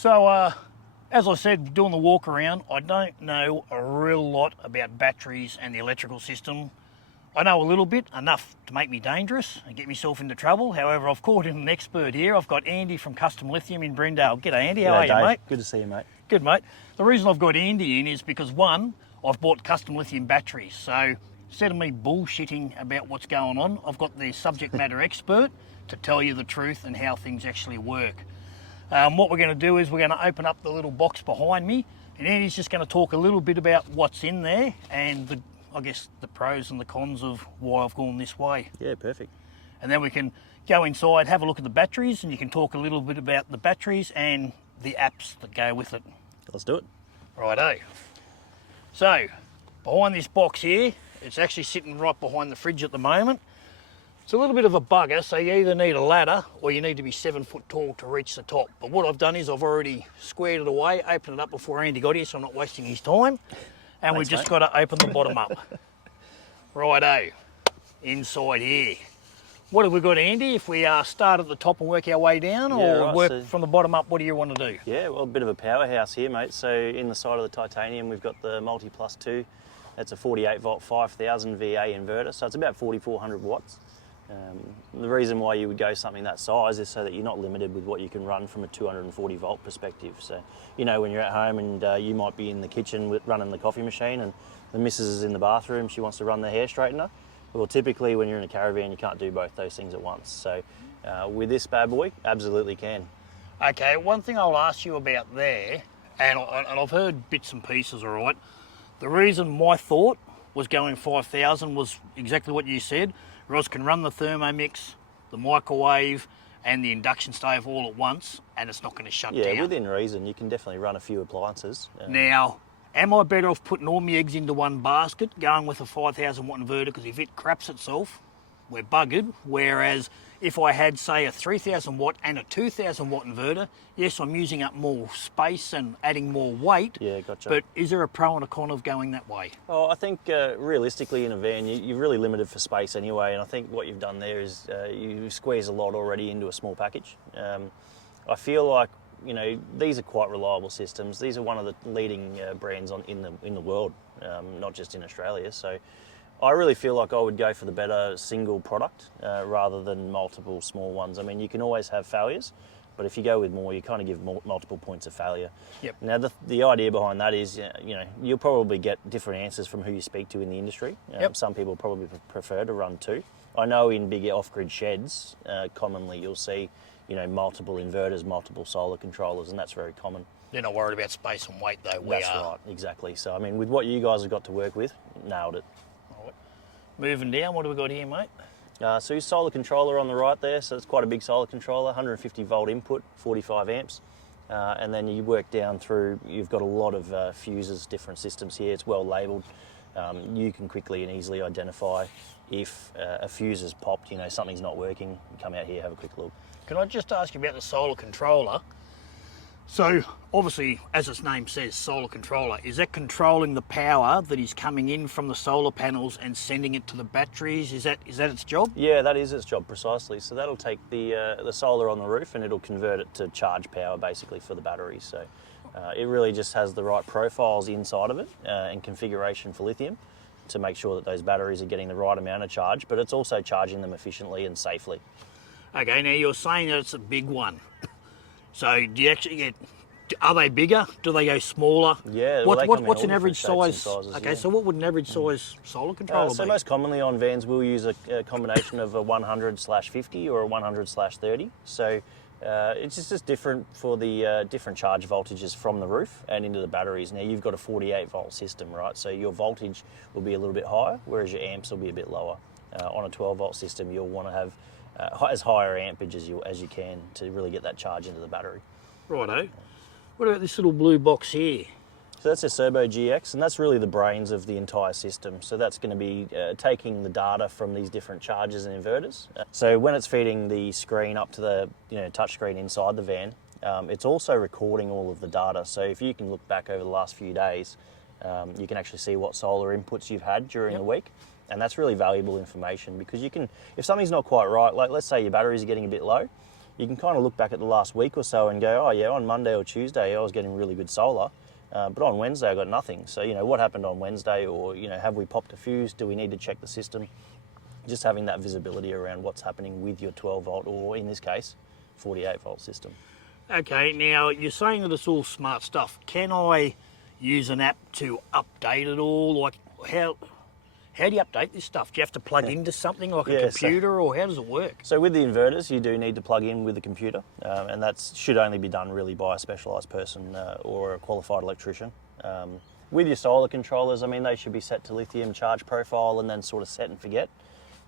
So, as I said, doing the walk around, I don't know a real lot about batteries and the electrical system. I know a little bit, enough to make me dangerous and get myself into trouble. However, I've caught in an expert here. I've got Andy from Custom Lithium in Brindale. G'day, Andy. How are you, mate? Good to see you, mate. Good, mate. The reason I've got Andy in is because, one, I've bought Custom Lithium batteries. So instead of me bullshitting about what's going on, I've got the subject matter expert to tell you the truth and how things actually work. What we're going to do is we're going to open up the little box behind me, and Andy's just going to talk a little bit about what's in there and I guess the pros and the cons of why I've gone this way. Yeah, perfect. And then we can go inside, have a look at the batteries, and you can talk a little bit about the batteries and the apps that go with it. Let's do it. Righto. So, behind this box here, it's actually sitting right behind the fridge at the moment. It's a little bit of a bugger, so you either need a ladder or you need to be 7 foot tall to reach the top. But what I've done is I've already squared it away, opened it up before Andy got here, so I'm not wasting his time. And we've just got to open the bottom up. Righto, inside here. What have we got, Andy? If we start at the top and work our way down, or work from the bottom up, what do you want to do? Yeah, well, a bit of a powerhouse here, mate. So in the side of the titanium, we've got the Multi Plus 2. That's a 48 volt, 5000 VA inverter, so it's about 4400 watts. The reason why you would go something that size is so that you're not limited with what you can run from a 240 volt perspective. So, you know, when you're at home and you might be in the kitchen running the coffee machine and the missus is in the bathroom, she wants to run the hair straightener. Well, typically when you're in a Caravan, you can't do both those things at once. So with this bad boy, absolutely can. Okay, one thing I'll ask you about there, and I've heard bits and pieces, all right. The reason my thought was going 5000 was exactly what you said. Roz can run the Thermomix, the microwave, and the induction stove all at once, and it's not going to shut down. Yeah, within reason, you can definitely run a few appliances. Now, am I better off putting all my eggs into one basket, going with a 5000 watt inverter, because if it craps itself, we're buggered. Whereas if I had, say, a 3000 watt and a 2000 watt inverter, yes, I'm using up more space and adding more weight. Yeah, gotcha. But is there a pro and a con of going that way? Well, I think realistically in a van, you're really limited for space anyway. And I think what you've done there is you squeeze a lot already into a small package. I feel like, you know, these are quite reliable systems. These are one of the leading brands in the world, not just in Australia. So I really feel like I would go for the better single product rather than multiple small ones. I mean, you can always have failures, but if you go with more, you kind of give multiple points of failure. Yep. Now, the idea behind that is, you know, you'll probably get different answers from who you speak to in the industry. Yep. Some people probably prefer to run two. I know in bigger off-grid sheds, commonly you'll see, you know, multiple inverters, multiple solar controllers, and that's very common. They're not worried about space and weight, though. That's right, exactly. So, I mean, with what you guys have got to work with, nailed it. Moving down, what do we got here, mate? So your solar controller on the right there, so it's quite a big solar controller, 150 volt input, 45 amps. And then you work down through, you've got a lot of fuses, different systems here. It's well labelled. You can quickly and easily identify if a fuse has popped, you know, something's not working. Come out here, have a quick look. Can I just ask you about the solar controller? So, obviously, as its name says, solar controller, is that controlling the power that is coming in from the solar panels and sending it to the batteries? Is that its job? Yeah, that is its job, precisely. So that'll take the solar on the roof and it'll convert it to charge power, basically, for the batteries. So it really just has the right profiles inside of it and configuration for lithium to make sure that those batteries are getting the right amount of charge, but it's also charging them efficiently and safely. Okay, now you're saying that it's a big one. So do you actually get, are they bigger? Do they go smaller? Yeah. What's an average size? Sizes, okay, yeah. So what would an average size solar controller be? So most commonly on vans we'll use a combination of a 100/50 or a 100/30. So it's just different for the different charge voltages from the roof and into the batteries. Now you've got a 48 volt system, right? So your voltage will be a little bit higher, whereas your amps will be a bit lower. On a 12 volt system, you'll want to have as higher ampage as you can to really get that charge into the battery. Righto. What about this little blue box here? So that's a Turbo GX, and that's really the brains of the entire system. So that's going to be taking the data from these different chargers and inverters. So when it's feeding the screen up to the touch screen inside the van, it's also recording all of the data. So if you can look back over the last few days, you can actually see what solar inputs you've had during the week. And that's really valuable information because you can, if something's not quite right, like let's say your batteries are getting a bit low, you can kind of look back at the last week or so and go, oh yeah, on Monday or Tuesday I was getting really good solar, but on Wednesday I got nothing. So, you know, what happened on Wednesday, or, you know, have we popped a fuse? Do we need to check the system? Just having that visibility around what's happening with your 12 volt, or in this case, 48 volt system. Okay, now you're saying that it's all smart stuff. Can I use an app to update it all? Like, how do you update this stuff? Do you have to plug into something like a computer, or how does it work? So with the inverters, you do need to plug in with the computer, and that should only be done really by a specialised person or a qualified electrician. With your solar controllers, I mean, they should be set to lithium charge profile and then sort of set and forget.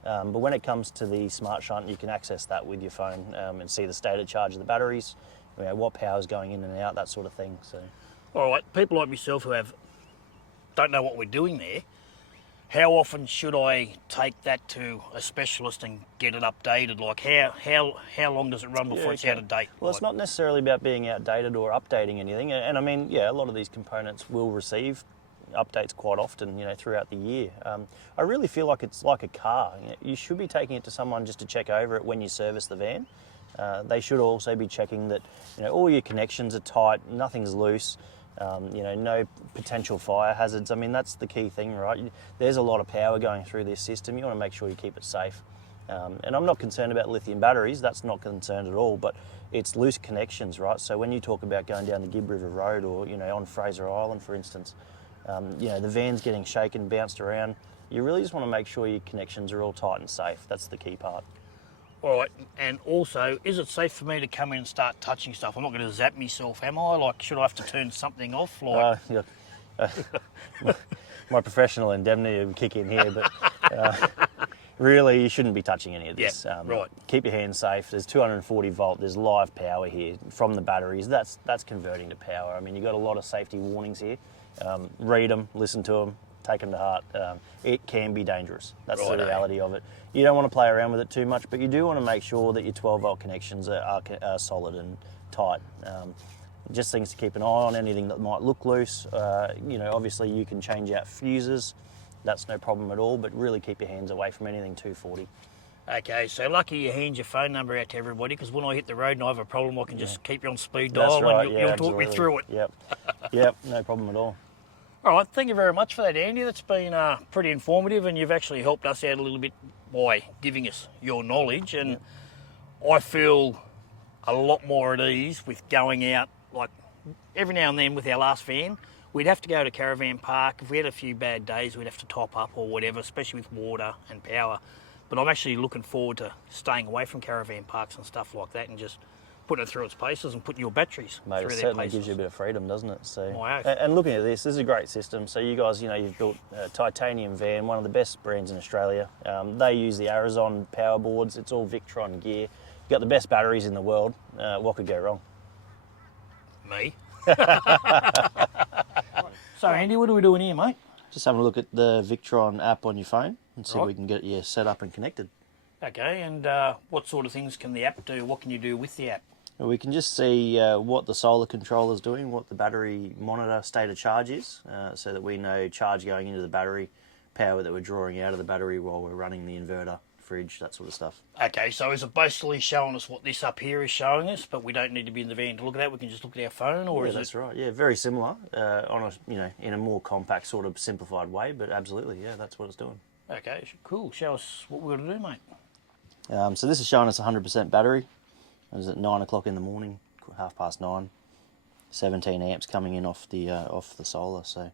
But when it comes to the smart shunt, you can access that with your phone and see the stated charge of the batteries, you know, what power is going in and out, that sort of thing. So, all right, people like myself who don't know what we're doing there, how often should I take that to a specialist and get it updated? Like, how long does it run before it's out of date? Well, it's not necessarily about being outdated or updating anything. And I mean, yeah, a lot of these components will receive updates quite often, you know, throughout the year. I really feel like it's like a car. You should be taking it to someone just to check over it when you service the van. They should also be checking that, you know, all your connections are tight, nothing's loose. You know, no potential fire hazards. I mean, that's the key thing, right? There's a lot of power going through this system. You want to make sure you keep it safe. And I'm not concerned about lithium batteries. That's not concerned at all, but it's loose connections, right? So when you talk about going down the Gibb River Road, or, you know, on Fraser Island, for instance, you know, the van's getting shaken, bounced around. You really just want to make sure your connections are all tight and safe. That's the key part. All right, and also, is it safe for me to come in and start touching stuff? I'm not going to zap myself, am I? Like, should I have to turn something off? Like, my professional indemnity would kick in here, but really, you shouldn't be touching any of this. Right. Keep your hands safe. There's 240 volt. There's live power here from the batteries. That's converting to power. I mean, you've got a lot of safety warnings here. Read them, listen to them, take them to heart. It can be dangerous. That's the reality of it. You don't want to play around with it too much, but you do want to make sure that your 12 volt connections are solid and tight. Just things to keep an eye on, anything that might look loose. You know, obviously you can change out fuses. That's no problem at all, but really keep your hands away from anything 240. Okay, so lucky you hand your phone number out to everybody, because when I hit the road and I have a problem, I can just keep you on speed dial and you'll talk me through it. Yep, no problem at all. All right, thank you very much for that, Andy. That's been pretty informative, and you've actually helped us out a little bit by giving us your knowledge. And I feel a lot more at ease with going out. Like, every now and then with our last van, we'd have to go to Caravan Park. If we had a few bad days, we'd have to top up or whatever, especially with water and power. But I'm actually looking forward to staying away from caravan parks and stuff like that, and just putting it through its paces and putting your batteries through their paces. It certainly gives you a bit of freedom, doesn't it? So, Wow. And looking at this is a great system. So you guys, you know, you've built a titanium van, one of the best brands in Australia. They use the Arizon power boards. It's all Victron gear. You've got the best batteries in the world. What could go wrong? Me. So, Andy, what are we doing here, mate? Just having a look at the Victron app on your phone and see if we can get you set up and connected. Okay, and what sort of things can the app do? What can you do with the app? We can just see what the solar controller is doing, what the battery monitor state of charge is, so that we know charge going into the battery, power that we're drawing out of the battery while we're running the inverter, fridge, that sort of stuff. Okay, so is it basically showing us what this up here is showing us, but we don't need to be in the van to look at that? We can just look at our phone, or is that's right. Yeah, very similar on a, you know, in a more compact sort of simplified way, but absolutely, yeah, that's what it's doing. Okay, cool. Show us what we're going to do, mate. So this is showing us 100% battery. It was at 9 o'clock in the morning, 9:30. 17 amps coming in off the solar. So,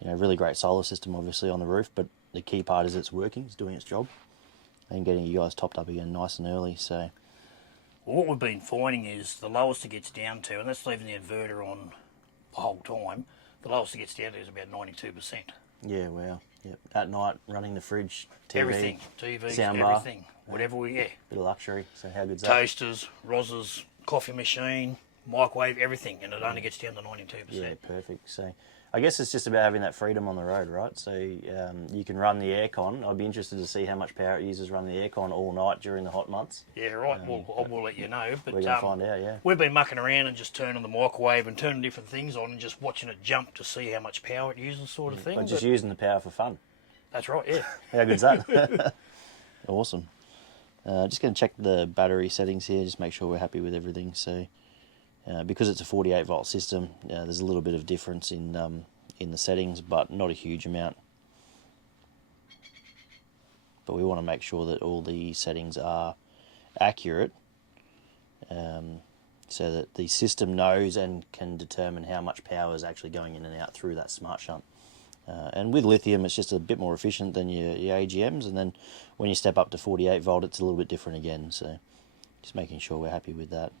you know, really great solar system, obviously on the roof. But the key part is it's working, it's doing its job, and getting you guys topped up again nice and early. So, well, what we've been finding is the lowest it gets down to, and that's leaving the inverter on the whole time. The lowest it gets down to is about 92%. Yeah, wow. Yep. At night, running the fridge, TV, everything, TVs, soundbar, everything, whatever we bit of luxury. So how good's Toasters, rozzers, coffee machine, microwave, everything, and it only gets down to 92%. Yeah, perfect. So I guess it's just about having that freedom on the road, right? So you can run the aircon. I'd be interested to see how much power it uses running the aircon all night during the hot months. Yeah, right. We'll let you know. But we're going to find out, yeah. We've been mucking around and just turning the microwave and turning different things on and just watching it jump to see how much power it uses, sort of thing. But just using the power for fun. That's right, yeah. How good's that? Awesome. Just going to check the battery settings here, just make sure we're happy with everything. So because it's a 48 volt system, there's a little bit of difference in the settings, but not a huge amount. But we want to make sure that all the settings are accurate, so that the system knows and can determine how much power is actually going in and out through that smart shunt. And with lithium, it's just a bit more efficient than your AGMs, and then when you step up to 48 volt, it's a little bit different again. So just making sure we're happy with that.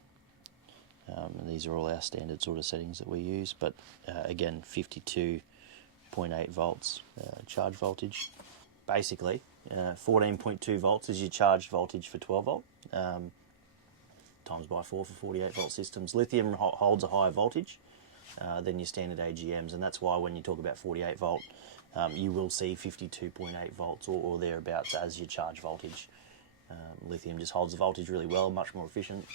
And these are all our standard sort of settings that we use, but again, 52.8 volts charge voltage. Basically, 14.2 volts is your charged voltage for 12 volt, times by 4 for 48 volt systems. Lithium holds a higher voltage than your standard AGMs, and that's why when you talk about 48 volt, you will see 52.8 volts or thereabouts as your charge voltage. Lithium just holds the voltage really well, much more efficient,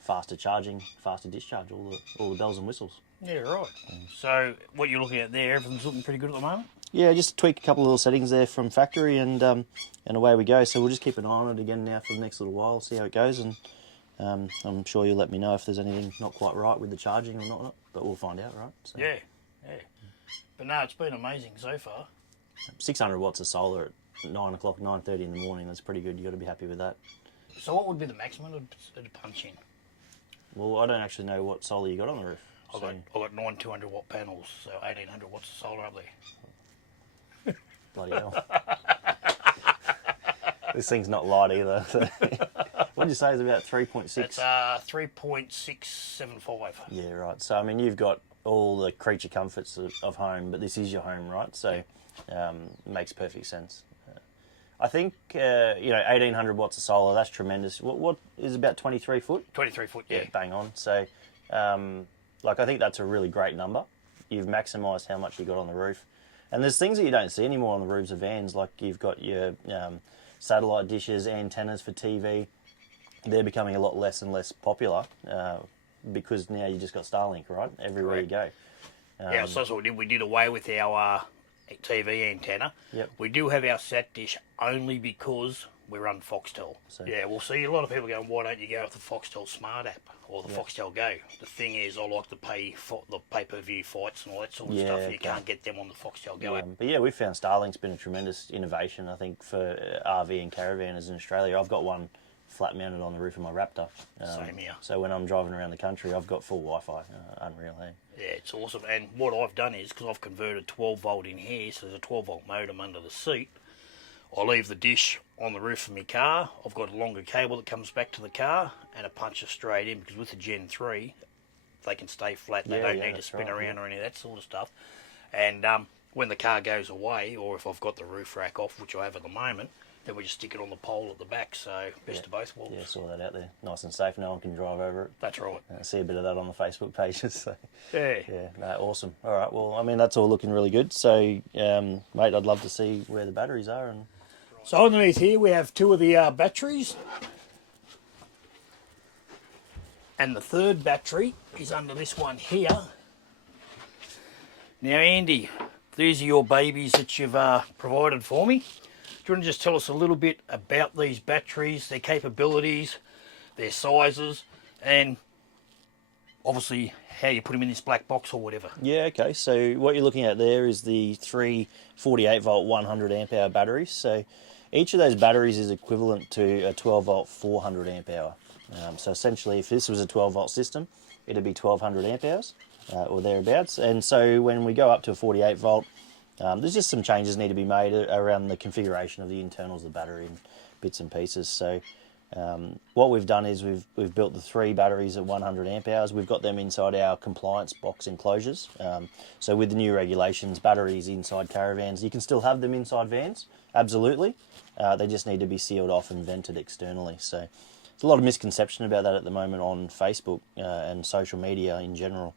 faster charging, faster discharge, all the bells and whistles. Yeah, right. So what you're looking at there, everything's looking pretty good at the moment? Yeah, just tweak a couple of little settings there from factory, and away we go. So we'll just keep an eye on it again now for the next little while, see how it goes, and I'm sure you'll let me know if there's anything not quite right with the charging or not, but we'll find out, right? So, Yeah. But no, it's been amazing so far. 600 watts of solar at 9 o'clock, 9:30 in the morning, that's pretty good. You've got to be happy with that. So what would be the maximum to punch in? Well, I don't actually know what solar you got on the roof. I've got 9 200 watt panels, so 1800 watts of solar up there. Bloody hell. This thing's not light either. So. What did you say is about 3.6? It's 3.675. Yeah, right. So, I mean, you've got all the creature comforts of home, but this is your home, right? So, it makes perfect sense. I think, 1800 watts of solar, that's tremendous. What is about 23 foot? 23 foot, yeah. Bang on. So, I think that's a really great number. You've maximised how much you got on the roof. And there's things that you don't see anymore on the roofs of vans, like you've got your satellite dishes, antennas for TV. They're becoming a lot less and less popular because now you just got Starlink, right? Everywhere you go. Yeah, so that's what we did. We did away with our TV antenna. Yep. We do have our sat dish only because we run Foxtel. So, yeah, we'll see a lot of people going, why don't you go with the Foxtel Smart app or the Foxtel Go? The thing is, I like to pay for the pay-per-view fights and all that sort of stuff. You can't get them on the Foxtel Go app. But yeah, we found Starlink's been a tremendous innovation, I think, for RV and caravanners in Australia. I've got one flat mounted on the roof of my Raptor. Same here. So when I'm driving around the country, I've got full Wi-Fi. Unreal, hey? Yeah, it's awesome. And what I've done is, because I've converted 12 volt in here, so there's a 12 volt modem under the seat, I leave the dish on the roof of my car. I've got a longer cable that comes back to the car and it punches straight in, because with the Gen 3, they can stay flat. They don't need to spin around or any of that sort of stuff. And when the car goes away, or if I've got the roof rack off, which I have at the moment, then we just stick it on the pole at the back, so best of both worlds. Yeah, saw that out there. Nice and safe, no one can drive over it. That's right. I see a bit of that on the Facebook pages. So. Yeah. Yeah, no, awesome. All right, well, I mean, that's all looking really good. So, mate, I'd love to see where the batteries are. And so underneath here we have two of the batteries. And the third battery is under this one here. Now, Andy, these are your babies that you've provided for me. Do you want to just tell us a little bit about these batteries, their capabilities, their sizes, and obviously how you put them in this black box or whatever? Yeah, okay. So what you're looking at there is the three 48 volt 100 amp hour batteries. So each of those batteries is equivalent to a 12 volt 400 amp hour. So essentially, if this was a 12 volt system, it'd be 1200 amp hours or thereabouts. And so when we go up to a 48 volt, there's just some changes need to be made around the configuration of the internals of the battery and bits and pieces. So what we've done is we've built the three batteries at 100 amp hours. We've got them inside our compliance box enclosures. So with the new regulations, batteries inside caravans, you can still have them inside vans, absolutely. They just need to be sealed off and vented externally. So there's a lot of misconception about that at the moment on Facebook and social media in general.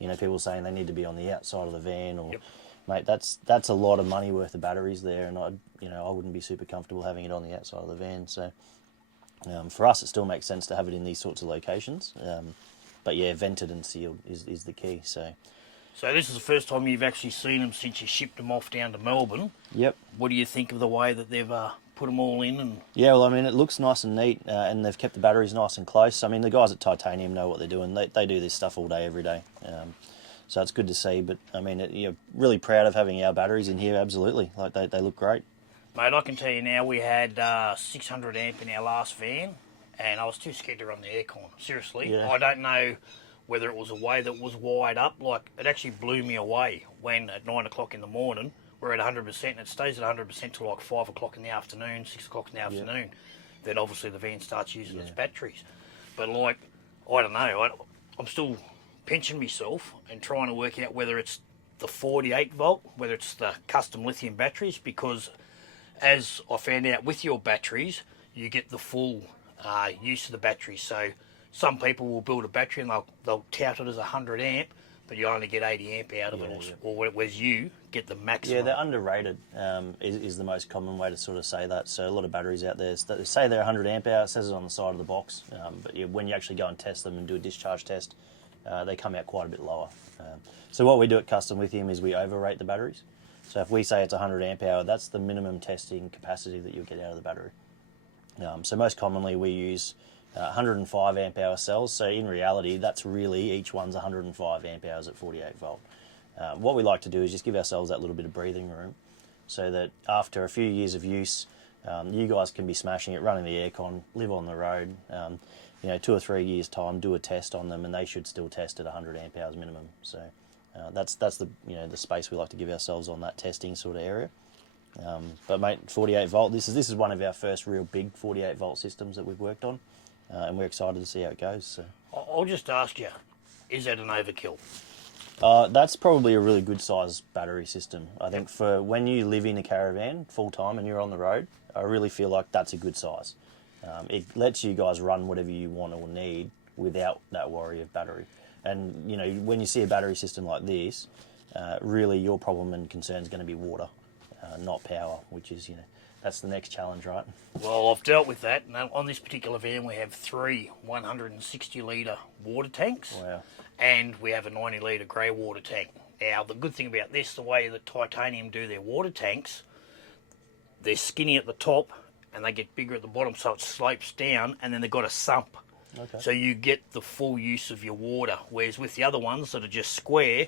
You know, people saying they need to be on the outside of the van or... Yep. Mate, that's a lot of money worth of batteries there, and I wouldn't be super comfortable having it on the outside of the van. So for us, it still makes sense to have it in these sorts of locations. But yeah, vented and sealed is the key. So this is the first time you've actually seen them since you shipped them off down to Melbourne. Yep. What do you think of the way that they've put them all in and... Yeah, well, I mean, it looks nice and neat, and they've kept the batteries nice and close. I mean, the guys at Titanium know what they're doing. They do this stuff all day, every day. So it's good to see. But, I mean, you're really proud of having our batteries in here, absolutely. Like, they look great. Mate, I can tell you now, we had 600 amp in our last van, and I was too scared to run the aircon. Seriously. Yeah. I don't know whether it was a way that was wired up. Like, it actually blew me away when at 9 o'clock in the morning, we're at 100%, and it stays at 100% till like 5 o'clock in the afternoon, 6 o'clock in the afternoon. Then obviously the van starts using its batteries. But like, I don't know, I'm still pinching myself and trying to work out whether it's the 48 volt, whether it's the custom lithium batteries, because as I found out with your batteries, you get the full use of the battery. So some people will build a battery and they'll tout it as 100 amp, but you only get 80 amp out of it, or whereas you get the maximum. Yeah, they're underrated is the most common way to sort of say that. So a lot of batteries out there they say they're 100 amp hour, it says it on the side of the box, but when you actually go and test them and do a discharge test, they come out quite a bit lower. So what we do at Custom Lithium is we overrate the batteries. So if we say it's 100 amp hour, that's the minimum testing capacity that you'll get out of the battery. So most commonly we use 105 amp hour cells. So in reality, that's really each one's 105 amp hours at 48 volt. What we like to do is just give ourselves that little bit of breathing room, so that after a few years of use, you guys can be smashing it, running the aircon, live on the road. 2 or 3 years time, do a test on them, and they should still test at 100 amp hours minimum. So that's the the space we like to give ourselves on that testing sort of area. But mate, 48 volt. This is one of our first real big 48 volt systems that we've worked on, and we're excited to see how it goes. So I'll just ask you, is that an overkill? that's probably a really good size battery system. I think for when you live in a caravan full time and you're on the road, I really feel like that's a good size. It lets you guys run whatever you want or need without that worry of battery. And when you see a battery system like this, really your problem and concern is going to be water, not power, which is that's the next challenge, right? Well, I've dealt with that. And on this particular van, we have 3 160 litre water tanks. Wow. And we have a 90 litre grey water tank. Now, the good thing about this, the way that Titanium do their water tanks, they're skinny at the top and they get bigger at the bottom, so it slopes down, and then they've got a sump. Okay. So you get the full use of your water. Whereas with the other ones that are just square,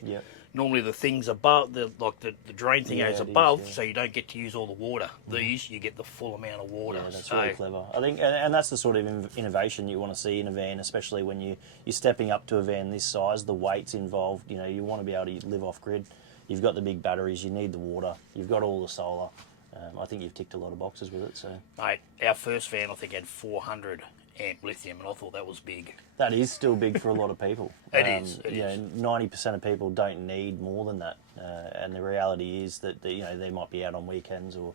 normally the things above, the drain thing goes above, so you don't get to use all the water. These, you get the full amount of water. Yeah, that's really clever. I think, and that's the sort of innovation you want to see in a van, especially when you're stepping up to a van this size. The weight's involved. You want to be able to live off grid. You've got the big batteries. You need the water. You've got all the solar. I think you've ticked a lot of boxes with it. So, mate, our first van I think had 400 amp lithium, and I thought that was big. That is still big for a lot of people. It is. 90% of people don't need more than that, and the reality is that they might be out on weekends or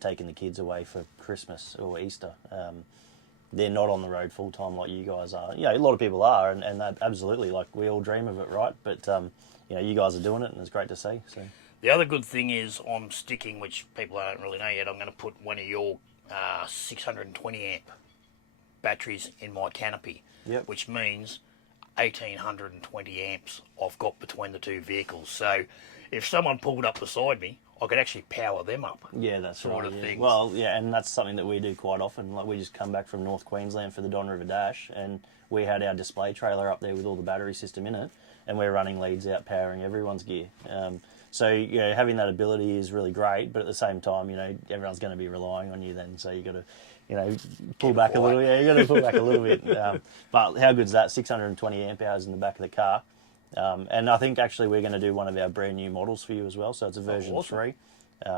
taking the kids away for Christmas or Easter. They're not on the road full time like you guys are. A lot of people are, and that absolutely, like, we all dream of it, right? But you guys are doing it, and it's great to see. So the other good thing is I'm sticking, which people don't really know yet, I'm going to put one of your 620 amp batteries in my canopy, which means 1820 amps I've got between the two vehicles. So if someone pulled up beside me, I could actually power them up. Yeah, that's sort right. of thing. Well, and that's something that we do quite often. Like, we just come back from North Queensland for the Don River Dash, and we had our display trailer up there with all the battery system in it, and we're running leads out, powering everyone's gear. So having that ability is really great, but at the same time, everyone's going to be relying on you then. So you got to, pull back a little. Yeah, you got to pull back a little bit. But how good's that? 620 amp hours in the back of the car. And I think actually we're going to do one of our brand new models for you as well. So it's a version 3.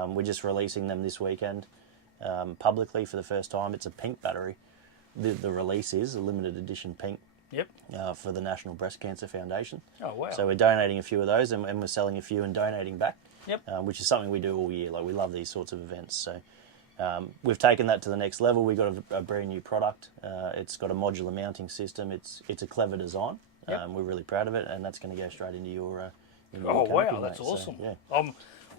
We're just releasing them this weekend publicly for the first time. It's a pink battery. The release is a limited edition pink. For the National Breast Cancer Foundation. Oh, wow. So we're donating a few of those, and we're selling a few and donating back, which is something we do all year. Like, we love these sorts of events. So we've taken that to the next level. We've got a brand new product. It's got a modular mounting system. It's a clever design. We're really proud of it, and that's going to go straight into your oh, canopy, wow, that's mate. awesome. So,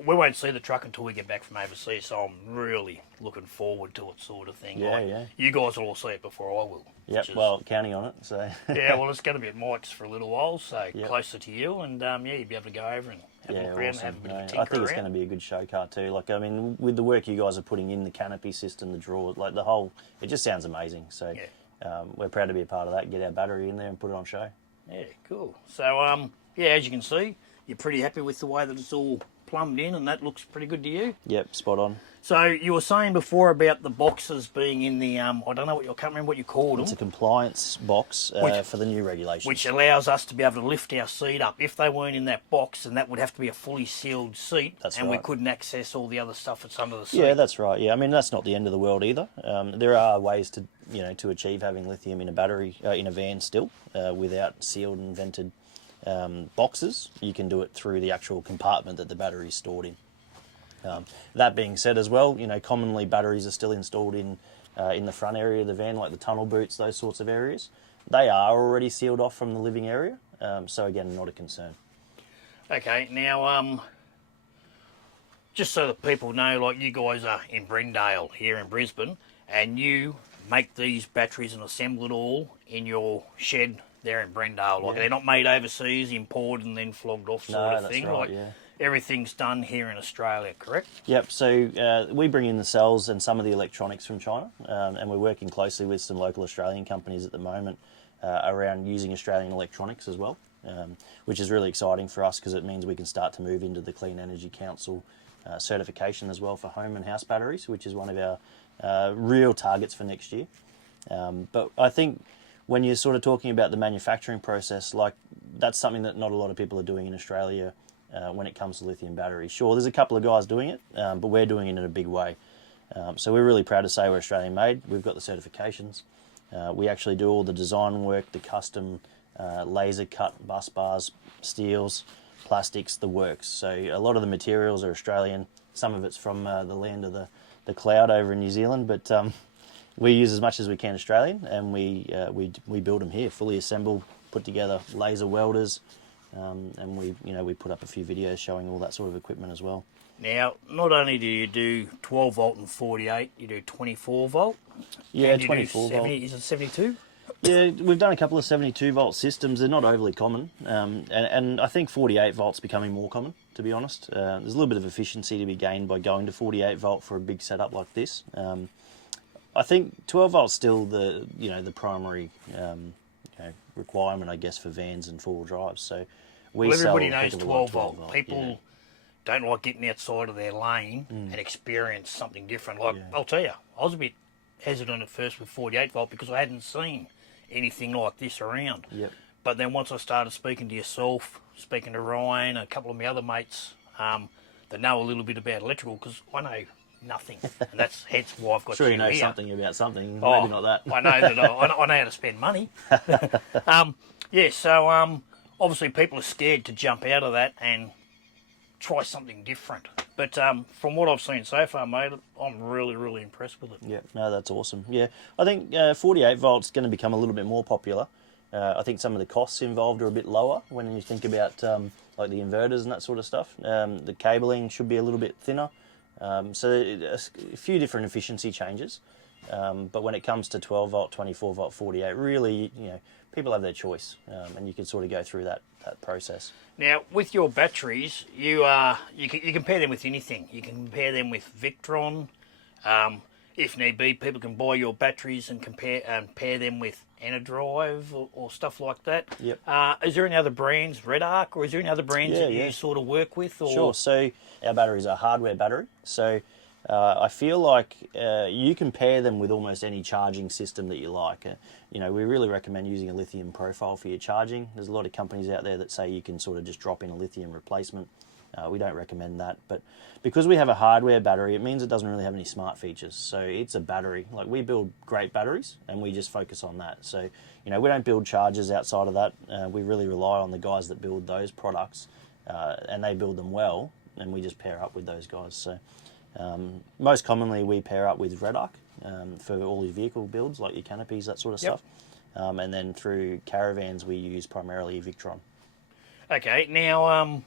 we won't see the truck until we get back from overseas, so I'm really looking forward to it, sort of thing. Yeah, like, yeah. You guys will all see it before I will. Yep, well, counting on it, so... Yeah, well, it's going to be at Mike's for a little while, so Yep. closer to you, and yeah, you'll be able to go over and have a look around and have a bit of a tinker I think it's around. going to be a good show car too. Like, I mean, with the work you guys are putting in, the canopy system, the draw, like the whole, it just sounds amazing. So we're proud to be a part of that, get our battery in there and put it on show. Yeah, cool. So, yeah, as you can see, you're pretty happy with the way that it's all plumbed in, and that looks pretty good to you. Yep, spot on. So you were saying before about the boxes being in the, I don't know I can't remember what you called It's a them, compliance box for the new regulations. which allows us to be able to lift our seat up. If they weren't in that box, then that would have to be a fully sealed seat, and we couldn't access all the other stuff that's under the seat. Yeah, that's right. Yeah, I mean, that's not the end of the world either. There are ways to, to achieve having lithium in a battery, in a van still, without sealed and vented boxes. You can do it through the actual compartment that the battery is stored in. That being said as well, commonly batteries are still installed in the front area of the van, like the tunnel boots, those sorts of areas. They are already sealed off from the living area, so again, not a concern. Okay, now, just so that people know, like you guys are in Brendale here in Brisbane, and you make these batteries and assemble it all in your shed there in Brendale. Like they're not made overseas, imported and then flogged off sort of thing. Right, like everything's done here in Australia, correct? Yep, so we bring in the cells and some of the electronics from China, and we're working closely with some local Australian companies at the moment around using Australian electronics as well, which is really exciting for us because it means we can start to move into the Clean Energy Council certification as well for home and house batteries, which is one of our real targets for next year. But I think when you're sort of talking about the manufacturing process, like that's something that not a lot of people are doing in Australia when it comes to lithium batteries. Sure, there's a couple of guys doing it, but we're doing it in a big way. So we're really proud to say we're Australian made. We've got the certifications. We actually do all the design work, the custom laser cut bus bars, steels, plastics, the works. So a lot of the materials are Australian. Some of it's from the land of the cloud over in New Zealand, but we use as much as we can Australian, and we build them here, fully assembled, put together, laser welders, and we put up a few videos showing all that sort of equipment as well. Now, not only do you do 12 volt and 48, you do 24 volt. Yeah, 24 volt. Is it 72? Yeah, we've done a couple of 72 volt systems. They're not overly common, and I think 48 volt's becoming more common, to be honest. There's a little bit of efficiency to be gained by going to 48 volt for a big setup like this. I think 12 volt's still the primary requirement, I guess, for vans and four-wheel drives. So everybody knows 12 volt. People don't like getting outside of their lane and experience something different. Like I'll tell you, I was a bit hesitant at first with 48 volt because I hadn't seen anything like this around. Yep. But then once I started speaking to yourself, speaking to Ryan, a couple of my other mates that know a little bit about electrical, because I know nothing, and that's hence why I've got sure you you know here. something about something, maybe not that. I know that I know how to spend money. So obviously people are scared to jump out of that and try something different. But from what I've seen so far, mate, I'm really, really impressed with it. Yeah, no, that's awesome. Yeah, I think 48 volt's going to become a little bit more popular. I think some of the costs involved are a bit lower when you think about like the inverters and that sort of stuff. The cabling should be a little bit thinner. So a few different efficiency changes. But when it comes to 12 volt, 24 volt, 48, really, people have their choice, and you can sort of go through that process. Now, with your batteries, you compare them with anything. You can compare them with Victron. If need be, people can buy your batteries and pair them with Enerdrive or stuff like that. Yep. Is there any other brands, Red Arc, or is there any other brands that you sort of work with? Or? Sure. So our batteries are hardware battery. So I feel like you can pair them with almost any charging system that you like. We really recommend using a lithium profile for your charging. There's a lot of companies out there that say you can sort of just drop in a lithium replacement. We don't recommend that, but because we have a hardware battery, it means it doesn't really have any smart features. So it's a battery. Like, we build great batteries and we just focus on that. So, we don't build chargers outside of that. We really rely on the guys that build those products, and they build them well, and we just pair up with those guys. So most commonly we pair up with Red Arc for all your vehicle builds, like your canopies, that sort of stuff. And then through caravans we use primarily Victron. Okay, now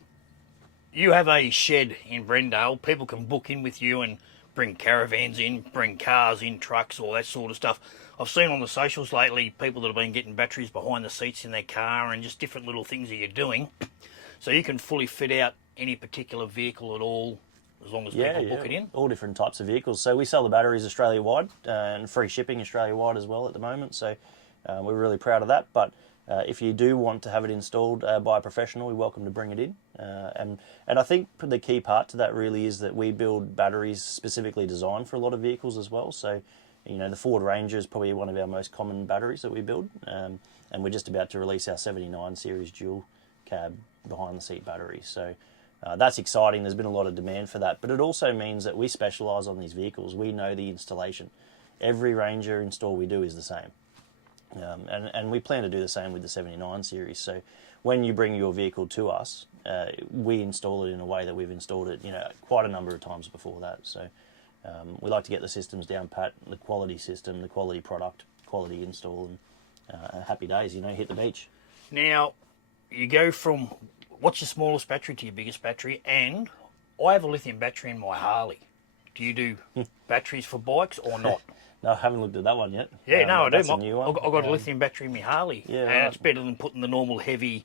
you have a shed in Brendale. People can book in with you and bring caravans in, bring cars in, trucks, all that sort of stuff. I've seen on the socials lately people that have been getting batteries behind the seats in their car and just different little things that you're doing. So you can fully fit out any particular vehicle at all as long as people book it in. All different types of vehicles. So we sell the batteries Australia-wide and free shipping Australia-wide as well at the moment. So we're really proud of that. But if you do want to have it installed by a professional, we're welcome to bring it in. And I think the key part to that really is that we build batteries specifically designed for a lot of vehicles as well. So, you know, the Ford Ranger is probably one of our most common batteries that we build. And we're just about to release our 79 series dual cab behind the seat battery. So that's exciting. There's been a lot of demand for that. But it also means that we specialise on these vehicles. We know the installation. Every Ranger install we do is the same. And we plan to do the same with the 79 series. So when you bring your vehicle to us, we install it in a way that we've installed it, you know, quite a number of times before that. So we like to get the systems down pat, the quality system, the quality product, quality install, and happy days, you know, hit the beach. Now, you go from what's your smallest battery to your biggest battery, and I have a lithium battery in my Harley. Do you do batteries for bikes or not? No, I haven't looked at that one yet. Yeah, no, I do. That's a new one. I've got a lithium battery in my Harley, Yeah, and right. it's better than putting the normal heavy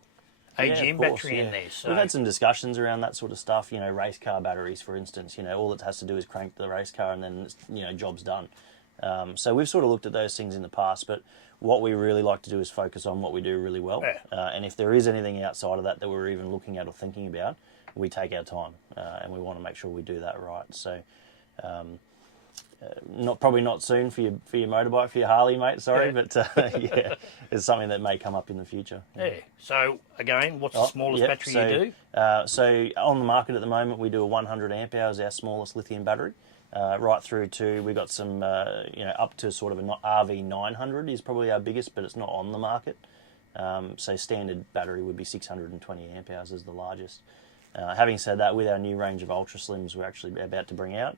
AGM of course, battery in there. So. We've had some discussions around that sort of stuff, you know, race car batteries, for instance. You know, all it has to do is crank the race car and then, you know, job's done. So we've sort of looked at those things in the past, but what we really like to do is focus on what we do really well. Yeah. And if there is anything outside of that that we're even looking at or thinking about, we take our time and we want to make sure we do that right. So probably not soon for your motorbike, for your Harley, mate, sorry, but yeah, it's something that may come up in the future. Yeah. So, again, what's the smallest battery you do? So on the market at the moment, we do a 100 amp hours, our smallest lithium battery. Right through to, we got some, you know, up to sort of an RV 900 is probably our biggest, but it's not on the market. So standard battery would be 620 amp hours is the largest. Having said that, with our new range of Ultra Slims we're actually about to bring out,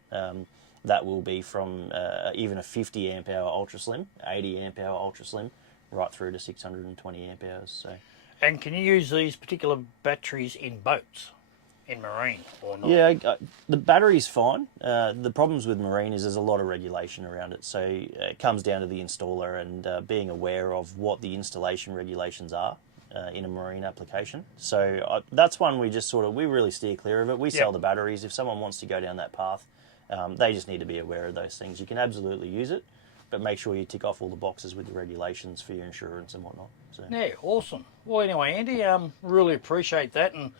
that will be from even a 50 amp hour Ultra Slim, 80 amp hour Ultra Slim, right through to 620 amp hours. So. And can you use these particular batteries in boats? In marine or not? Yeah, the battery's fine. The problems with marine is there's a lot of regulation around it. So it comes down to the installer and being aware of what the installation regulations are in a marine application. So that's one we just we really steer clear of it. We sell the batteries. If someone wants to go down that path, they just need to be aware of those things. You can absolutely use it, but make sure you tick off all the boxes with the regulations for your insurance and whatnot. So. Yeah, awesome. Well, anyway, Andy, really appreciate that. And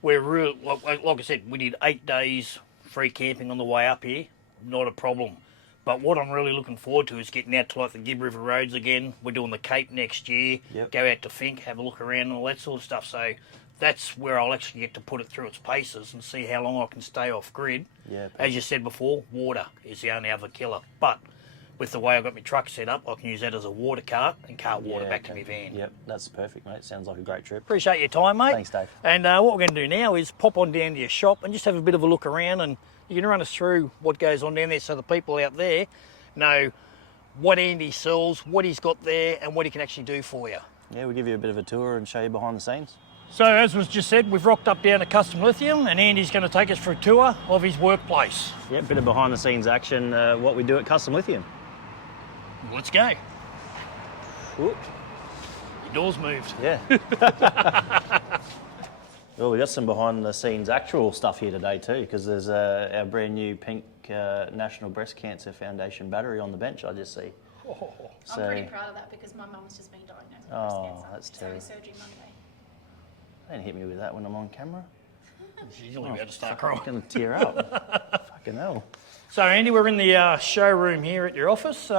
we're real, like I said, we did 8 days free camping on the way up here. Not a problem. But what I'm really looking forward to is getting out to like the Gibb River roads again. We're doing the Cape next year. Yep. Go out to Fink, have a look around and all that sort of stuff. So that's where I'll actually get to put it through its paces and see how long I can stay off grid. Yeah, as you said before, water is the only other killer. But with the way I've got my truck set up, I can use that as a water cart and cart water back to my van. Yep, that's perfect, mate. Sounds like a great trip. Appreciate your time, mate. Thanks, Dave. And what we're going to do now is pop on down to your shop and just have a bit of a look around, and you can run us through what goes on down there so the people out there know what Andy sells, what he's got there, and what he can actually do for you. Yeah, we'll give you a bit of a tour and show you behind the scenes. So as was just said, we've rocked up down to Custom Lithium, and Andy's going to take us for a tour of his workplace. Yeah, a bit of behind the scenes action, what we do at Custom Lithium. Let's go. Whoop. Your door's moved. Yeah. Well, we got some behind the scenes actual stuff here today too, because there's our brand new pink National Breast Cancer Foundation battery on the bench, I just see. Oh. So, I'm pretty proud of that because my mum's just been diagnosed with breast cancer. That's terrible. She's having surgery Monday. Don't hit me with that when I'm on camera. She's only about to start crying. I'm going to tear up. Fucking hell. So Andy, we're in the showroom here at your office.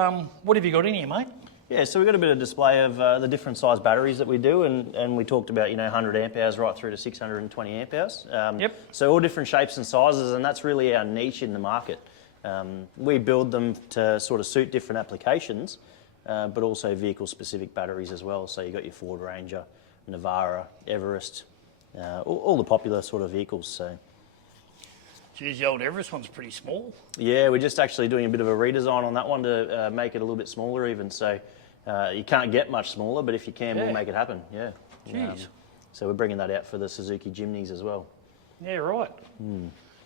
What have you got in here, mate? Yeah, so we've got a bit of display of the different size batteries that we do, and we talked about, 100 amp hours right through to 620 amp hours. Yep. So all different shapes and sizes, and that's really our niche in the market. We build them to sort of suit different applications, but also vehicle-specific batteries as well. So you've got your Ford Ranger, Navara, Everest, all the popular sort of vehicles. So. Geez, the old Everest one's pretty small. Yeah, we're just actually doing a bit of a redesign on that one to make it a little bit smaller even. So you can't get much smaller, but if you can, we'll make it happen. Yeah. Jeez. So we're bringing that out for the Suzuki Jimneys as well. Yeah, right.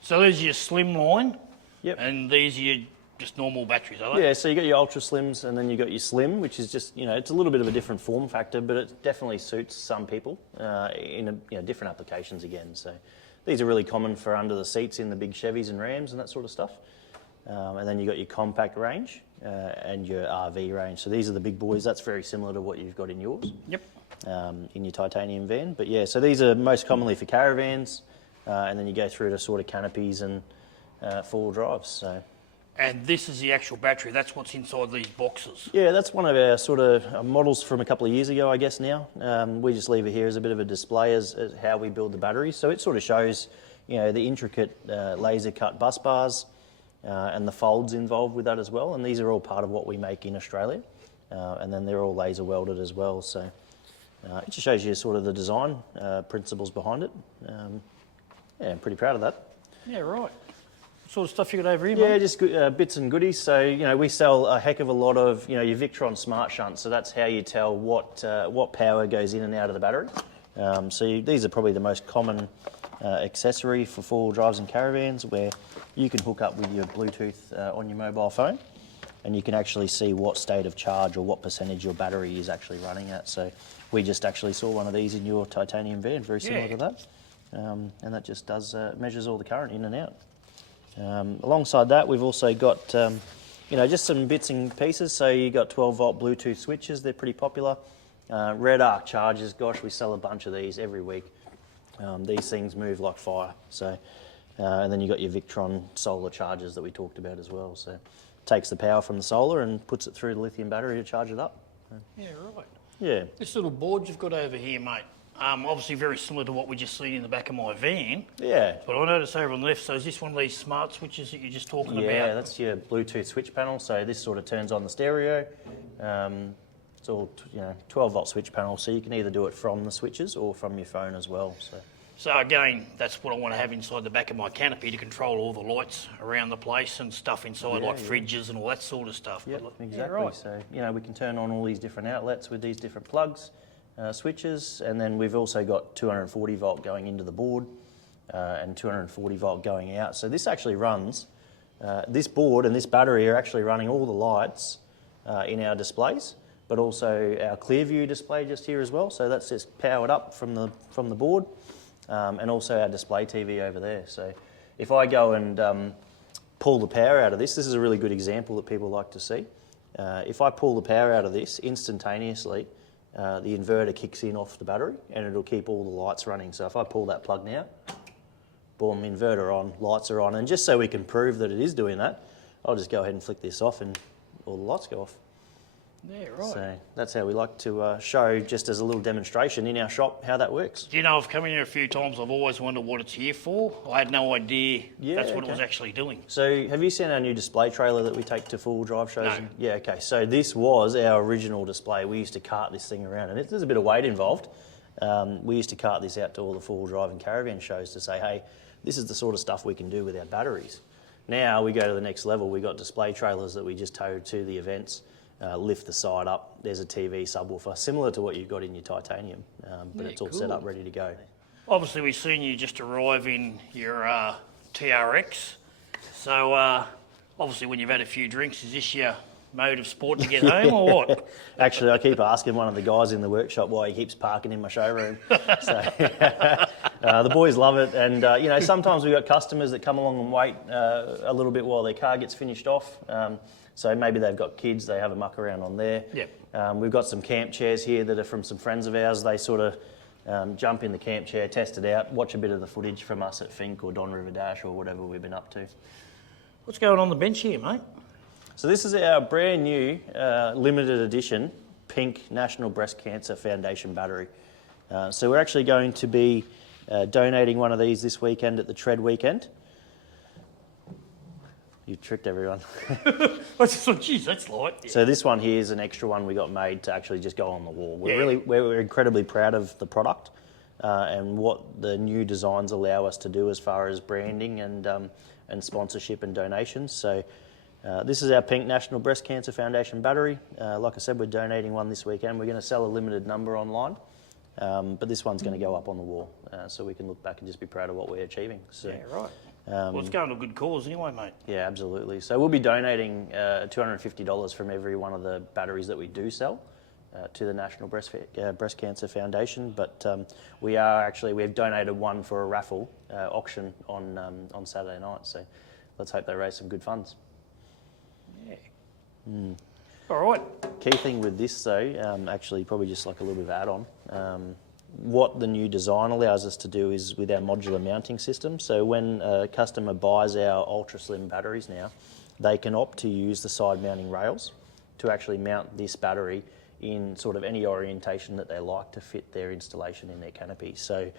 So there's your slim line, Yep. and these are your just normal batteries, are they? Yeah, so you got your ultra slims, and then you got your slim, which is just, it's a little bit of a different form factor, but it definitely suits some people in different applications again. So these are really common for under the seats in the big Chevys and Rams and that sort of stuff. And then you got your compact range and your RV range. So these are the big boys. That's very similar to what you've got in yours. Yep. In your titanium van. But yeah, so these are most commonly for caravans, and then you go through to sort of canopies and four-wheel drives. So. And this is the actual battery. That's what's inside these boxes. Yeah, that's one of our sort of models from a couple of years ago, I guess now. We just leave it here as a bit of a display as how we build the batteries. So it sort of shows, the intricate laser cut bus bars and the folds involved with that as well. And these are all part of what we make in Australia. And then they're all laser welded as well. So it just shows you sort of the design principles behind it. Yeah, I'm pretty proud of that. Yeah, right. Sort of stuff you got over here, Yeah, mate? just bits and goodies. So, we sell a heck of a lot of, your Victron smart shunts. So that's how you tell what power goes in and out of the battery. These are probably the most common accessory for four-wheel drives and caravans, where you can hook up with your Bluetooth on your mobile phone, and you can actually see what state of charge or what percentage your battery is actually running at. So we just actually saw one of these in your titanium van, very similar to that. And that just does measures all the current in and out. Alongside that, we've also got, just some bits and pieces. So you got 12-volt Bluetooth switches. They're pretty popular. Red arc chargers. Gosh, we sell a bunch of these every week. These things move like fire. So, and then you got your Victron solar chargers that we talked about as well. So, takes the power from the solar and puts it through the lithium battery to charge it up. Yeah, right. Yeah. This little board you've got over here, mate, obviously very similar to what we just seen in the back of my van. Yeah. But I noticed over on the left, so is this one of these smart switches that you're just talking about? Yeah, that's your Bluetooth switch panel. So this sort of turns on the stereo. It's all 12-volt switch panel, so you can either do it from the switches or from your phone as well. So again, that's what I want to have inside the back of my canopy to control all the lights around the place and stuff inside, like fridges and all that sort of stuff. Yep, But, exactly. Yeah, right. So, we can turn on all these different outlets with these different plugs, switches, and then we've also got 240 volt going into the board and 240 volt going out. So this actually runs, this board and this battery are actually running all the lights in our displays, but also our Clearview display just here as well. So that's just powered up from the board, and also our display TV over there. So if I go and pull the power out of this is a really good example that people like to see. If I pull the power out of this instantaneously, the inverter kicks in off the battery and it'll keep all the lights running. So if I pull that plug now, boom, inverter on, lights are on. And just so we can prove that it is doing that, I'll just go ahead and flick this off and all the lights go off. Yeah, right. So that's how we like to show, just as a little demonstration in our shop, how that works. Do you know, I've come in here a few times, I've always wondered what it's here for. I had no idea that's what it was actually doing. So have you seen our new display trailer that we take to full drive shows? No. Yeah, okay. So this was our original display. We used to cart this thing around, and there's a bit of weight involved. We used to cart this out to all the full drive and caravan shows to say, hey, this is the sort of stuff we can do with our batteries. Now we go to the next level. We've got display trailers that we just tow to the events. Lift the side up, there's a TV subwoofer, similar to what you've got in your titanium, but it's all set up, ready to go. Obviously, we've seen you just arrive in your TRX. So, obviously, when you've had a few drinks, is this your mode of sport to get home or what? Actually, I keep asking one of the guys in the workshop why he keeps parking in my showroom. So, the boys love it. And, sometimes we've got customers that come along and wait a little bit while their car gets finished off. So maybe they've got kids, they have a muck around on there. Yep. We've got some camp chairs here that are from some friends of ours. They sort of jump in the camp chair, test it out, watch a bit of the footage from us at Fink or Don River Dash or whatever we've been up to. What's going on the bench here, mate? So this is our brand new limited edition pink National Breast Cancer Foundation battery. So we're actually going to be donating one of these this weekend at the Tread weekend. You tricked everyone. I just thought, geez, that's light. Yeah. So this one here is an extra one we got made to actually just go on the wall. We're incredibly proud of the product and what the new designs allow us to do as far as branding and sponsorship and donations. So this is our pink National Breast Cancer Foundation battery. Like I said, we're donating one this weekend. We're going to sell a limited number online. But this one's going to go up on the wall, so we can look back and just be proud of what we're achieving. So, Yeah, right. Well, it's going to a good cause anyway, mate. yeah, absolutely. So we'll be donating $250 from every one of the batteries that we do sell to the National Breast Cancer Foundation. But we've donated one for a raffle auction on Saturday night. So let's hope they raise some good funds. Yeah. All right. Key thing with this though, actually probably just like a little bit of add-on, what the new design allows us to do is with our modular mounting system. So when a customer buys our ultra slim batteries now, they can opt to use the side mounting rails to actually mount this battery in sort of any orientation that they like to fit their installation in their canopy. So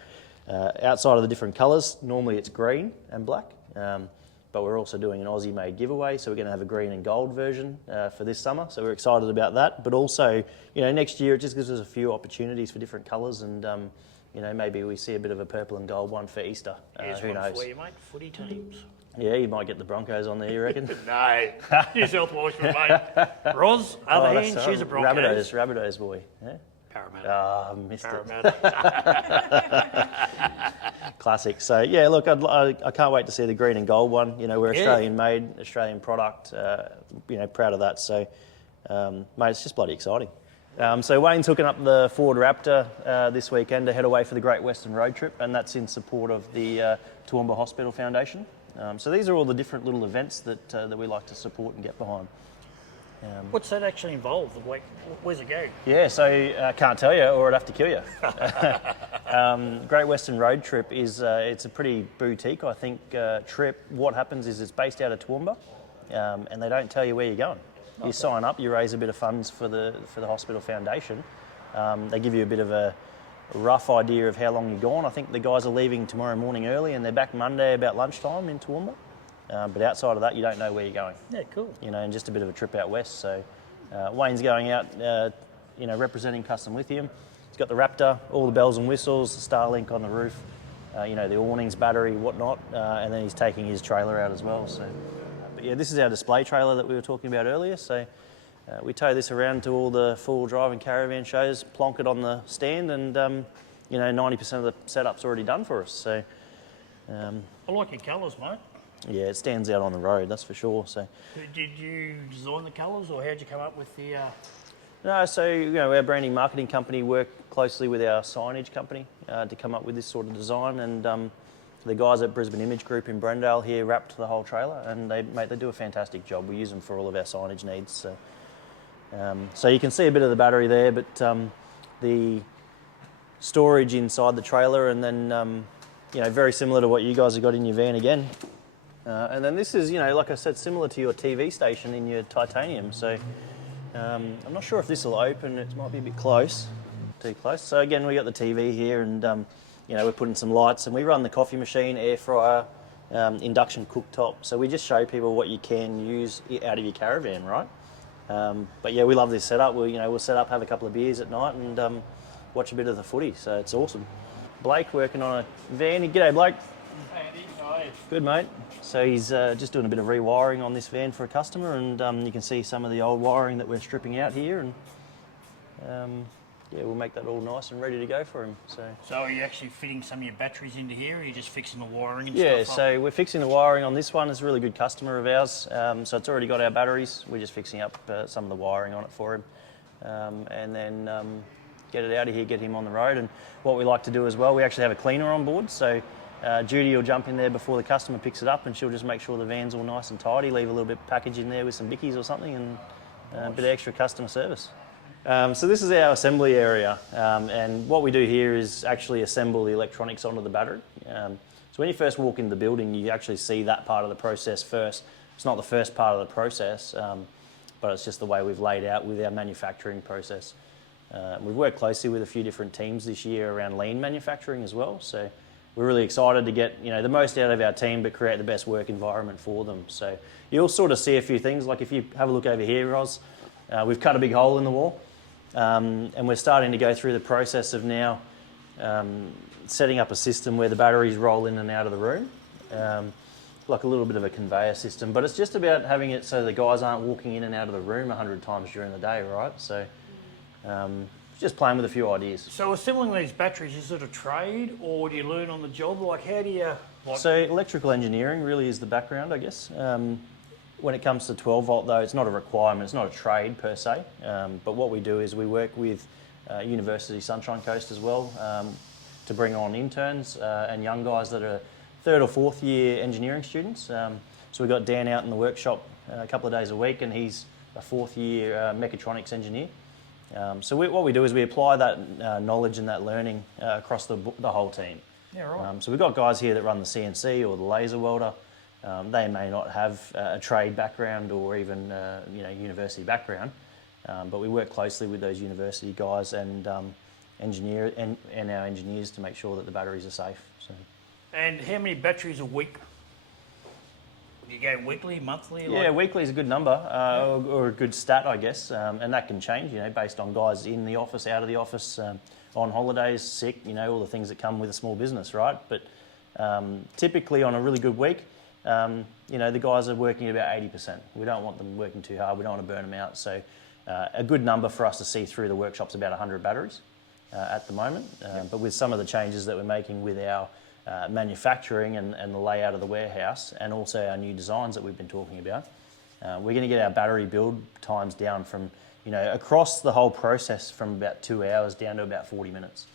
outside of the different colours, normally it's green and black, but we're also doing an Aussie made giveaway. So we're going to have a green and gold version for this summer. So we're excited about that. But also, next year it just gives us a few opportunities for different colours, and maybe we see a bit of a purple and gold one for Easter. Here's who one knows? for you, mate. Footy teams. Yeah, you might get the Broncos on there, you reckon? No. New South Welshman, mate. Ros, other hand, she's a Broncos. Rabbitohs boy. Yeah? Parramatta. Ah, missed it. Parramatta. Classic. So yeah, look, I can't wait to see the green and gold one. We're Australian made, Australian product. Proud of that. So, mate, it's just bloody exciting. So Wayne's hooking up the Ford Raptor this weekend to head away for the Great Western Road Trip, and that's in support of the Toowoomba Hospital Foundation. So these are all the different little events that we like to support and get behind. What's that actually involved? Where's it go? Yeah, so I can't tell you, or I'd have to kill you. Great Western Road Trip is it's a pretty boutique, I think, trip. What happens is it's based out of Toowoomba, and they don't tell you where you're going. You sign up, you raise a bit of funds for the hospital foundation. They give you a bit of a rough idea of how long you're gone. I think the guys are leaving tomorrow morning early, and they're back Monday about lunchtime in Toowoomba. But outside of that, you don't know where you're going. Yeah, cool. And just a bit of a trip out west. So Wayne's going out, representing Custom Lithium. He's got the Raptor, all the bells and whistles, the Starlink on the roof, the awnings, battery, whatnot, and then he's taking his trailer out as well. So, but yeah, this is our display trailer that we were talking about earlier. So we tow this around to all the full drive and caravan shows, plonk it on the stand, and 90% of the setup's already done for us. So I like your colours, mate. yeah, it stands out on the road, that's for sure. So. Did you design the colours, or how'd you come up with the... No, so our branding marketing company worked closely with our signage company to come up with this sort of design, and the guys at Brisbane Image Group in Brendale here wrapped the whole trailer, and they do a fantastic job. We use them for all of our signage needs. So, so you can see a bit of the battery there, but the storage inside the trailer, and then very similar to what you guys have got in your van again. And then this is, like I said, similar to your TV station in your titanium. So I'm not sure if this will open. It might be a bit close, too close. So again, we got the TV here, and we're putting some lights, and we run the coffee machine, air fryer, induction cooktop. So we just show people what you can use out of your caravan, right? But yeah, we love this setup. We'll set up, have a couple of beers at night, and watch a bit of the footy. So it's awesome. Blake working on a van. G'day, Blake. Hey Andy, how are you? Good, mate. So he's just doing a bit of rewiring on this van for a customer, and you can see some of the old wiring that we're stripping out here, and we'll make that all nice and ready to go for him. So are you actually fitting some of your batteries into here, or are you just fixing the wiring and yeah, stuff? so we're fixing the wiring on this one. It's a really good customer of ours, so it's already got our batteries. We're just fixing up some of the wiring on it for him, and then get it out of here, get him on the road. And what we like to do as well, we actually have a cleaner on board, so Judy will jump in there before the customer picks it up, and she'll just make sure the van's all nice and tidy, leave a little bit of package in there with some bickies or something, and a bit of extra customer service. So this is our assembly area, and what we do here is actually assemble the electronics onto the battery. So when you first walk into the building, you actually see that part of the process first. It's not the first part of the process, but it's just the way we've laid out with our manufacturing process. We've worked closely with a few different teams this year around lean manufacturing as well, so we're really excited to get the most out of our team, but create the best work environment for them. So you'll sort of see a few things, like if you have a look over here, Roz, we've cut a big hole in the wall, and we're starting to go through the process of now setting up a system where the batteries roll in and out of the room, like a little bit of a conveyor system, but it's just about having it so the guys aren't walking in and out of the room 100 times during the day, right? So just playing with a few ideas. So assembling these batteries, is it a trade or do you learn on the job? Like how do you... Like... So electrical engineering really is the background, I guess. When it comes to 12 volt though, it's not a requirement, it's not a trade per se. But what we do is we work with University Sunshine Coast as well to bring on interns and young guys that are 3rd or 4th year engineering students. So we've got Dan out in the workshop a couple of days a week, and he's a 4th year mechatronics engineer. So what we do is we apply that knowledge and that learning across the whole team. Yeah, right. So we've got guys here that run the CNC or the laser welder. They may not have a trade background or even university background, but we work closely with those university guys and our engineers to make sure that the batteries are safe. So. And how many batteries a week? Do you go weekly, monthly? Yeah, weekly is a good number or a good stat, I guess, and that can change, based on guys in the office, out of the office, on holidays, sick, all the things that come with a small business, right? But typically on a really good week, the guys are working at about 80%. We don't want them working too hard. We don't want to burn them out. So a good number for us to see through the workshop's about 100 batteries at the moment. But with some of the changes that we're making with our manufacturing and the layout of the warehouse, and also our new designs that we've been talking about, we're going to get our battery build times down from, across the whole process from about 2 hours down to about 40 minutes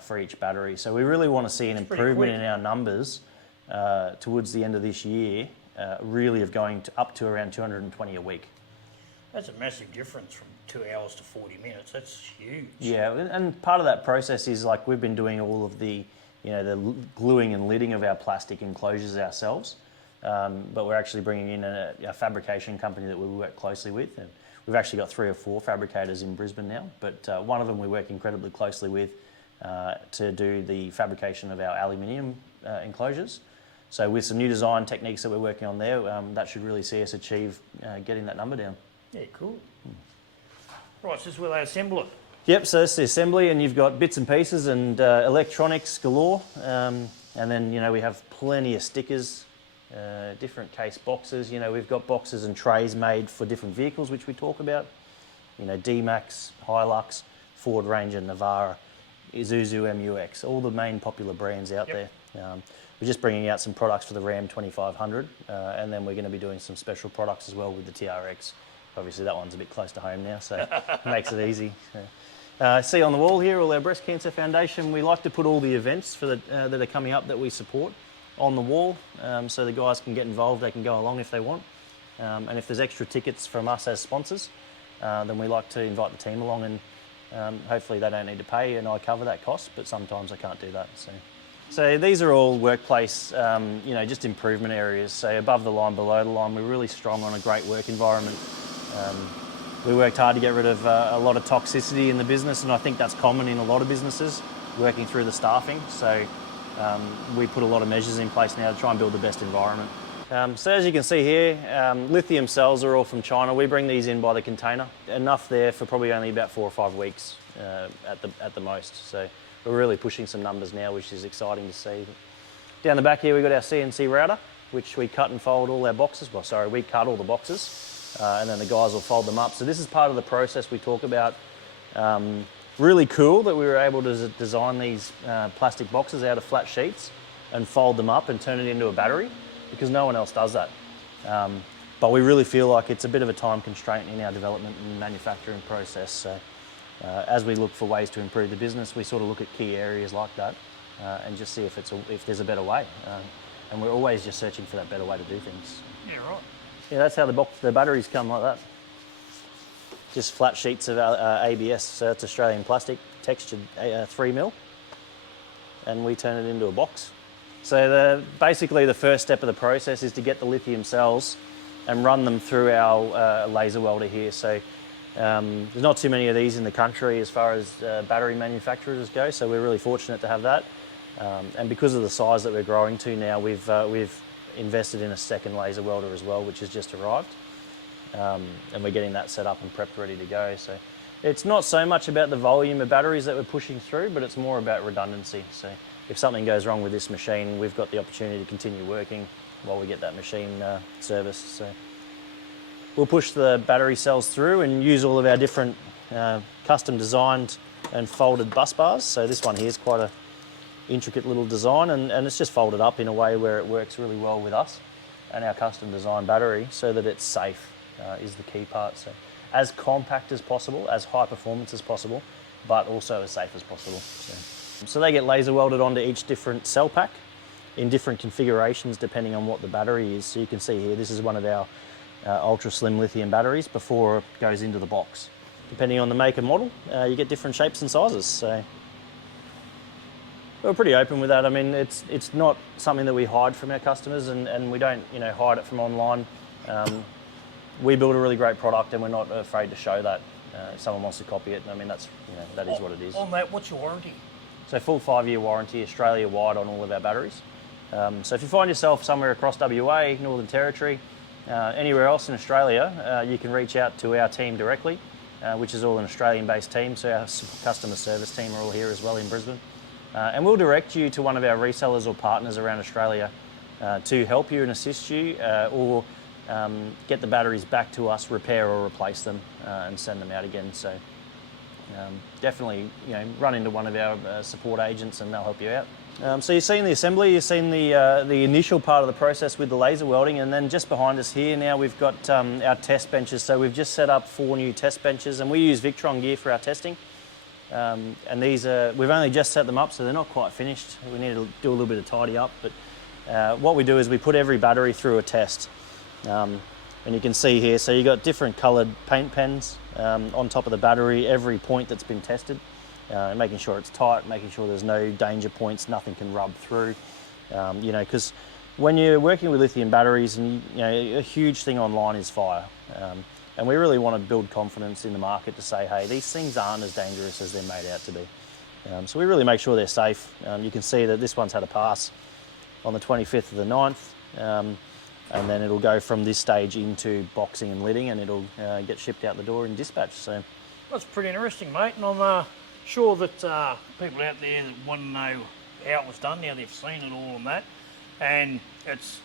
for each battery. So we really want to see an improvement in our numbers towards the end of this year, really of going up to around 220 a week. That's a massive difference from 2 hours to 40 minutes. That's huge. Yeah, and part of that process is like we've been doing all of the gluing and lidding of our plastic enclosures ourselves, but we're actually bringing in a fabrication company that we work closely with, and we've actually got 3 or 4 fabricators in Brisbane now, but one of them we work incredibly closely with to do the fabrication of our aluminium enclosures. So with some new design techniques that we're working on there, that should really see us achieve getting that number down. Yeah, cool. Right, so this is where they assemble it. Yep, so it's the assembly, and you've got bits and pieces and electronics galore, and then we have plenty of stickers, different case boxes. We've got boxes and trays made for different vehicles, which we talk about. D-Max, Hilux, Ford Ranger, Navara, Isuzu MUX, all the main popular brands out there. We're just bringing out some products for the Ram 2500, and then we're going to be doing some special products as well with the TRX. Obviously that one's a bit close to home now, so it makes it easy. See on the wall here, all our Breast Cancer Foundation. We like to put all the events for that are coming up that we support on the wall, so the guys can get involved, they can go along if they want. And if there's extra tickets from us as sponsors, then we like to invite the team along, and hopefully they don't need to pay and I cover that cost, but sometimes I can't do that. So these are all workplace, just improvement areas. So above the line, below the line, we're really strong on a great work environment. We worked hard to get rid of a lot of toxicity in the business, and I think that's common in a lot of businesses, working through the staffing. So we put a lot of measures in place now to try and build the best environment. So as you can see here, lithium cells are all from China. We bring these in by the container. Enough there for probably only about 4 or 5 weeks at the most. So we're really pushing some numbers now, which is exciting to see. Down the back here, we've got our CNC router, which we cut and fold all our boxes. Well, sorry, we cut all the boxes, and then the guys will fold them up. So this is part of the process we talk about. Really cool that we were able to design these plastic boxes out of flat sheets and fold them up and turn it into a battery, because no one else does that. But we really feel like it's a bit of a time constraint in our development and manufacturing process. So as we look for ways to improve the business, we sort of look at key areas like that and just see if there's a better way. And we're always just searching for that better way to do things. Yeah, right. Yeah, that's how the batteries come, like that. Just flat sheets of ABS, so it's Australian plastic, textured 3mm, and we turn it into a box. So basically the first step of the process is to get the lithium cells and run them through our laser welder here. So there's not too many of these in the country as far as battery manufacturers go, so we're really fortunate to have that. And because of the size that we're growing to now, we've invested in a second laser welder as well, which has just arrived. And we're getting that set up and prepped, ready to go. So it's not so much about the volume of batteries that we're pushing through, but it's more about redundancy. So if something goes wrong with this machine, we've got the opportunity to continue working while we get that machine serviced. So we'll push the battery cells through and use all of our different custom designed and folded bus bars. So this one here is quite a intricate little design, and it's just folded up in a way where it works really well with us and our custom designed battery, so that it's safe is the key part. So as compact as possible, as high performance as possible, but also as safe as possible. So they get laser welded onto each different cell pack in different configurations depending on what the battery is. So you can see here, this is one of our ultra slim lithium batteries before it goes into the box. Depending on the make and model, you get different shapes and sizes. So we're pretty open with that. I mean, it's not something that we hide from our customers, and we don't, hide it from online. We build a really great product, and we're not afraid to show that. If someone wants to copy it, I mean, that's, that is what it is. On that, what's your warranty? So full 5-year warranty, Australia-wide on all of our batteries. So if you find yourself somewhere across WA, Northern Territory, anywhere else in Australia, you can reach out to our team directly, which is all an Australian-based team. So our customer service team are all here as well in Brisbane. And we'll direct you to one of our resellers or partners around Australia to help you and assist you, or get the batteries back to us, repair or replace them, and send them out again. So definitely, run into one of our support agents and they'll help you out. So you've seen the assembly, you've seen the initial part of the process with the laser welding, and then just behind us here now we've got our test benches. So we've just set up 4 new test benches, and we use Victron gear for our testing. And these we've only just set them up, so they're not quite finished. We need to do a little bit of tidy up, but what we do is we put every battery through a test. And you can see here, so you've got different coloured paint pens on top of the battery, every point that's been tested, making sure it's tight, making sure there's no danger points, nothing can rub through. Because when you're working with lithium batteries, and a huge thing online is fire. And we really want to build confidence in the market to say, hey, these things aren't as dangerous as they're made out to be. So we really make sure they're safe. You can see that this one's had a pass on the 25th of the 9th. And then it'll go from this stage into boxing and lidding, and it'll get shipped out the door in dispatch. So that's pretty interesting, mate. And I'm sure that people out there that want to know how it was done, now they've seen it all and that. And it's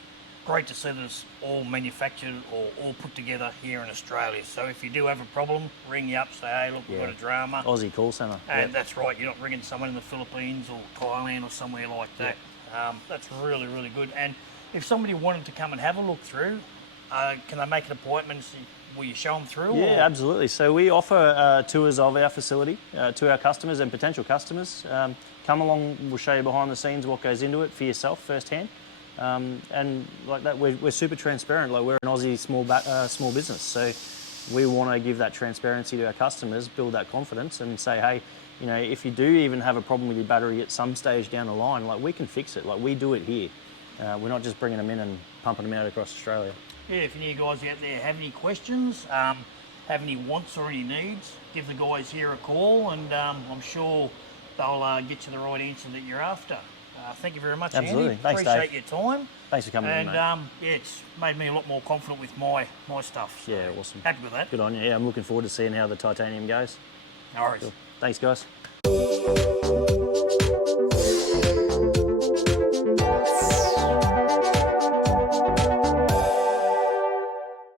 great to see that it's all manufactured or all put together here in Australia. So if you do have a problem, ring you up, say, hey, look, we've got a drama. Aussie call centre. And that's right, you're not ringing someone in the Philippines or Thailand or somewhere like that. That's really, really good. And if somebody wanted to come and have a look through, can they make an appointment? Will you show them through? Yeah, absolutely. So we offer tours of our facility to our customers and potential customers. Come along, we'll show you behind the scenes what goes into it for yourself firsthand. And like that, we're super transparent. Like, we're an Aussie small business, so we want to give that transparency to our customers, build that confidence, and say, hey, if you do even have a problem with your battery at some stage down the line, like, we can fix it. Like, we do it here. We're not just bringing them in and pumping them out across Australia. Yeah, if any of you guys out there have any questions, have any wants or any needs, give the guys here a call, and I'm sure they'll get you the right answer that you're after. Thank you very much, Absolutely. Andy. Thanks, Appreciate Dave. your time. Thanks for coming in, mate. And it's made me a lot more confident with my stuff. So yeah, awesome. Happy with that. Good on you. Yeah, I'm looking forward to seeing how the titanium goes. No worries. Cool. Thanks, guys.